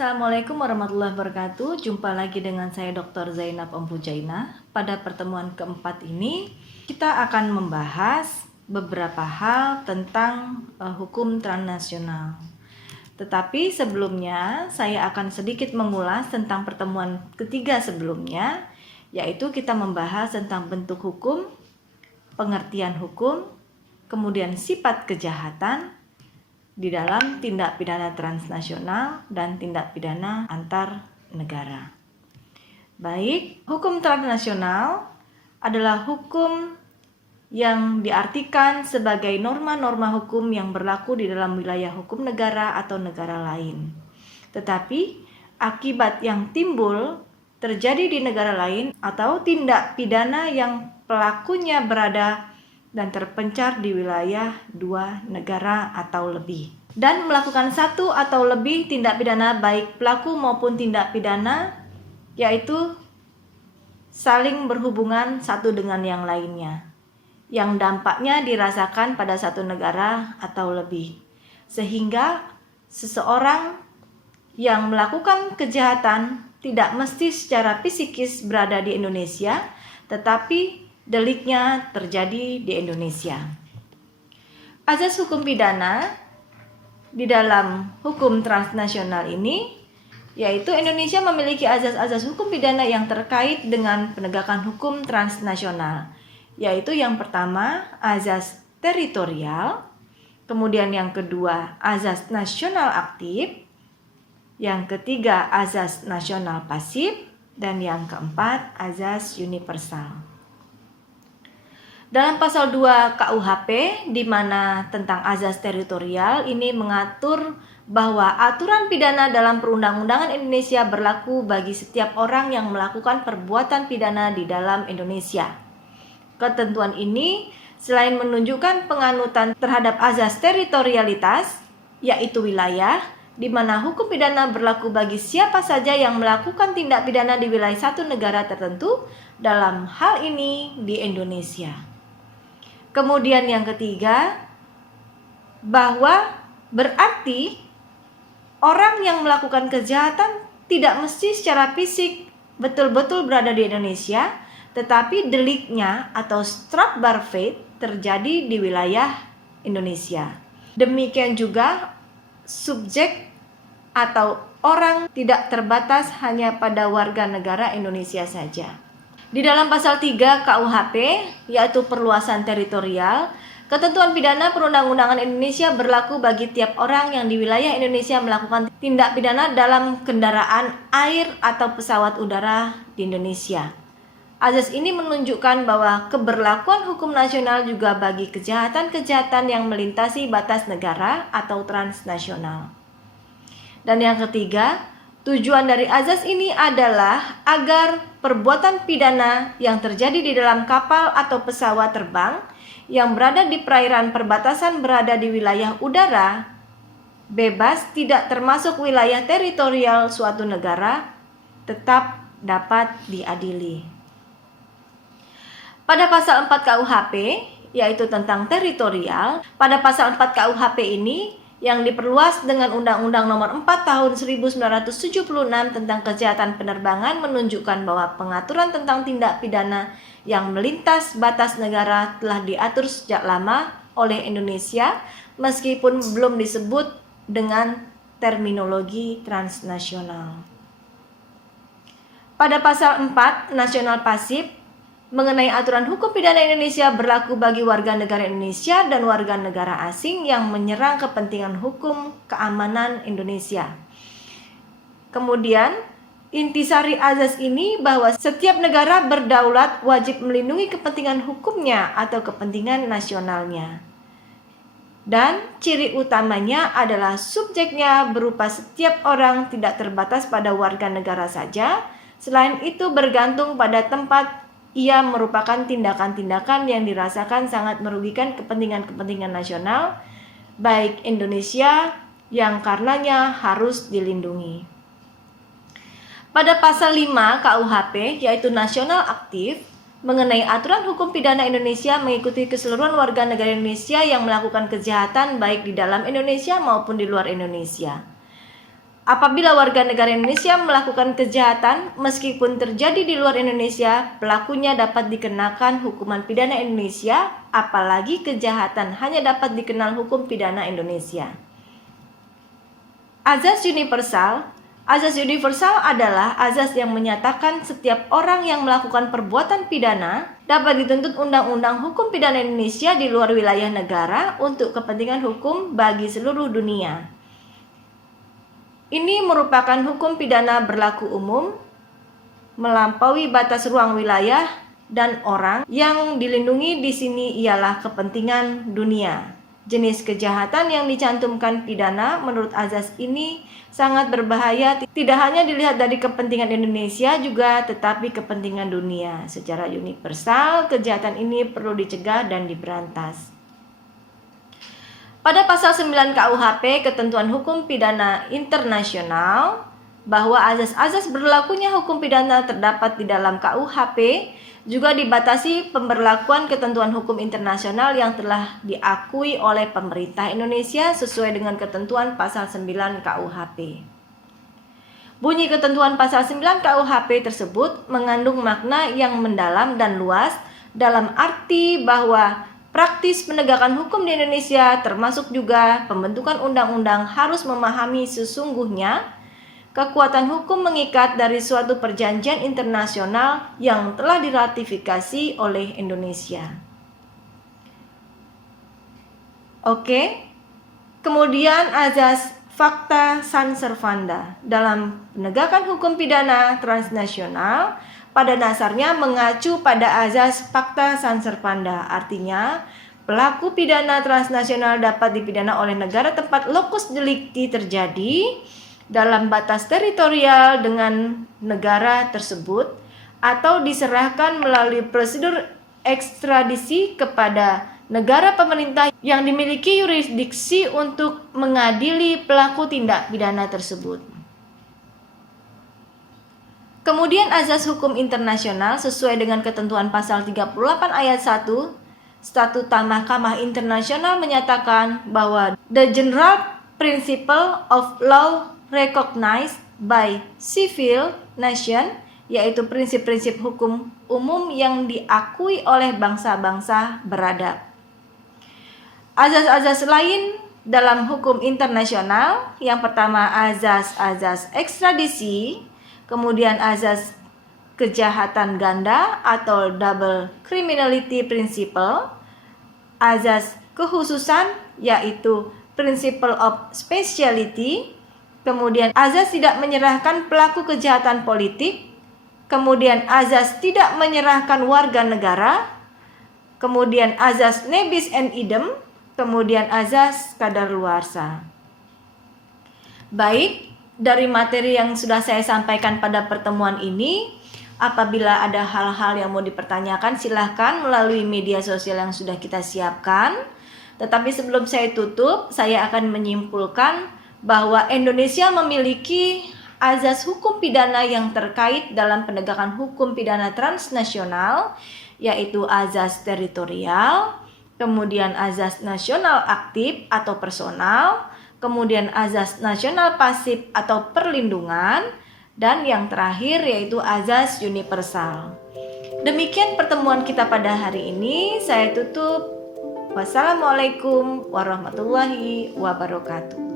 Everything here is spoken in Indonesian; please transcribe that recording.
Assalamualaikum warahmatullahi wabarakatuh. Jumpa lagi dengan saya Dr. Zainab Ompujaina. Pada pertemuan keempat ini kita akan membahas beberapa hal tentang hukum transnasional. Tetapi sebelumnya saya akan sedikit mengulas tentang pertemuan ketiga sebelumnya, yaitu kita membahas tentang bentuk hukum, pengertian hukum, kemudian sifat kejahatan di dalam tindak pidana transnasional dan tindak pidana antar negara. Baik, hukum transnasional adalah hukum yang diartikan sebagai norma-norma hukum yang berlaku di dalam wilayah hukum negara atau negara lain. Tetapi akibat yang timbul terjadi di negara lain atau tindak pidana yang pelakunya berada dan terpencar di wilayah dua negara atau lebih, dan melakukan satu atau lebih tindak pidana baik pelaku maupun tindak pidana, yaitu saling berhubungan satu dengan yang lainnya, yang dampaknya dirasakan pada satu negara atau lebih, sehingga seseorang yang melakukan kejahatan tidak mesti secara psikis berada di Indonesia, tetapi deliknya terjadi di Indonesia. Azas hukum pidana di dalam hukum transnasional ini, yaitu Indonesia memiliki azas-azas hukum pidana yang terkait dengan penegakan hukum transnasional, yaitu yang pertama azas teritorial, kemudian yang kedua azas nasional aktif, yang ketiga azas nasional pasif, dan yang keempat azas universal. Dalam pasal 2 KUHP, di mana tentang azas teritorial ini mengatur bahwa aturan pidana dalam perundang-undangan Indonesia berlaku bagi setiap orang yang melakukan perbuatan pidana di dalam Indonesia. Ketentuan ini selain menunjukkan penganutan terhadap azas teritorialitas, yaitu wilayah, di mana hukum pidana berlaku bagi siapa saja yang melakukan tindak pidana di wilayah satu negara tertentu, dalam hal ini di Indonesia. Kemudian yang ketiga, bahwa berarti orang yang melakukan kejahatan tidak mesti secara fisik betul-betul berada di Indonesia, tetapi deliknya atau strafbar feit terjadi di wilayah Indonesia. Demikian juga subjek atau orang tidak terbatas hanya pada warga negara Indonesia saja. Di dalam pasal 3 KUHP, yaitu perluasan teritorial, ketentuan pidana perundang-undangan Indonesia berlaku bagi tiap orang yang di wilayah Indonesia melakukan tindak pidana dalam kendaraan air atau pesawat udara di Indonesia. Azas ini menunjukkan bahwa keberlakuan hukum nasional juga bagi kejahatan-kejahatan yang melintasi batas negara atau transnasional. Dan yang ketiga, tujuan dari azas ini adalah agar perbuatan pidana yang terjadi di dalam kapal atau pesawat terbang yang berada di perairan perbatasan berada di wilayah udara bebas tidak termasuk wilayah teritorial suatu negara tetap dapat diadili. Pada pasal 4 KUHP, yaitu tentang teritorial, pada pasal 4 KUHP ini yang diperluas dengan Undang-Undang Nomor 4 Tahun 1976 tentang kejahatan penerbangan menunjukkan bahwa pengaturan tentang tindak pidana yang melintas batas negara telah diatur sejak lama oleh Indonesia meskipun belum disebut dengan terminologi transnasional. Pada pasal 4 Nasional Pasif mengenai aturan hukum pidana Indonesia berlaku bagi warga negara Indonesia dan warga negara asing yang menyerang kepentingan hukum keamanan Indonesia. Kemudian, intisari azas ini bahwa setiap negara berdaulat wajib melindungi kepentingan hukumnya atau kepentingan nasionalnya. Dan ciri utamanya adalah subjeknya berupa setiap orang tidak terbatas pada warga negara saja. Selain itu bergantung pada tempat ia merupakan tindakan-tindakan yang dirasakan sangat merugikan kepentingan-kepentingan nasional, baik Indonesia yang karenanya harus dilindungi. Pada pasal 5 KUHP, yaitu nasional aktif, mengenai aturan hukum pidana Indonesia mengikuti keseluruhan warga negara Indonesia yang melakukan kejahatan baik di dalam Indonesia maupun di luar Indonesia. Apabila warga negara Indonesia melakukan kejahatan, meskipun terjadi di luar Indonesia, pelakunya dapat dikenakan hukuman pidana Indonesia, apalagi kejahatan hanya dapat dikenal hukum pidana Indonesia. Azas universal. Azas universal adalah azas yang menyatakan setiap orang yang melakukan perbuatan pidana dapat dituntut Undang-Undang Hukum Pidana Indonesia di luar wilayah negara untuk kepentingan hukum bagi seluruh dunia. Ini merupakan hukum pidana berlaku umum, melampaui batas ruang wilayah dan orang. Yang dilindungi di sini ialah kepentingan dunia. Jenis kejahatan yang dicantumkan pidana menurut azas ini sangat berbahaya, tidak hanya dilihat dari kepentingan Indonesia juga tetapi kepentingan dunia. Secara universal, kejahatan ini perlu dicegah dan diberantas. Pada pasal 9 KUHP, ketentuan hukum pidana internasional, bahwa azas-azas berlakunya hukum pidana terdapat di dalam KUHP, juga dibatasi pemberlakuan ketentuan hukum internasional yang telah diakui oleh pemerintah Indonesia sesuai dengan ketentuan pasal 9 KUHP. Bunyi ketentuan pasal 9 KUHP tersebut mengandung makna yang mendalam dan luas dalam arti bahwa praktis penegakan hukum di Indonesia termasuk juga pembentukan undang-undang harus memahami sesungguhnya kekuatan hukum mengikat dari suatu perjanjian internasional yang telah diratifikasi oleh Indonesia. Oke. Kemudian azas fakta san servanda dalam penegakan hukum pidana transnasional pada dasarnya mengacu pada azas fakta san servanda. Artinya, pelaku pidana transnasional dapat dipidana oleh negara tempat locus delicti terjadi dalam batas teritorial dengan negara tersebut atau diserahkan melalui prosedur ekstradisi kepada negara pemerintah yang dimiliki yurisdiksi untuk mengadili pelaku tindak pidana tersebut. Kemudian azas hukum internasional sesuai dengan ketentuan pasal 38 ayat 1 Statuta Mahkamah Internasional menyatakan bahwa the general principle of law recognized by civil nation, yaitu prinsip-prinsip hukum umum yang diakui oleh bangsa-bangsa beradab. Azas-azas lain dalam hukum internasional, yang pertama azas-azas ekstradisi, kemudian azas kejahatan ganda atau double criminality principle, azas kekhususan yaitu principle of speciality, kemudian azas tidak menyerahkan pelaku kejahatan politik, kemudian azas tidak menyerahkan warga negara, kemudian azas nebis and idem, kemudian azas kadaluarsa. Baik, dari materi yang sudah saya sampaikan pada pertemuan ini, apabila ada hal-hal yang mau dipertanyakan silahkan melalui media sosial yang sudah kita siapkan. Tetapi sebelum saya tutup, saya akan menyimpulkan bahwa Indonesia memiliki azas hukum pidana yang terkait dalam penegakan hukum pidana transnasional, yaitu azas teritorial, kemudian azas nasional aktif atau personal, kemudian azas nasional pasif atau perlindungan, dan yang terakhir yaitu azas universal. Demikian pertemuan kita pada hari ini. Saya tutup. Wassalamualaikum warahmatullahi wabarakatuh.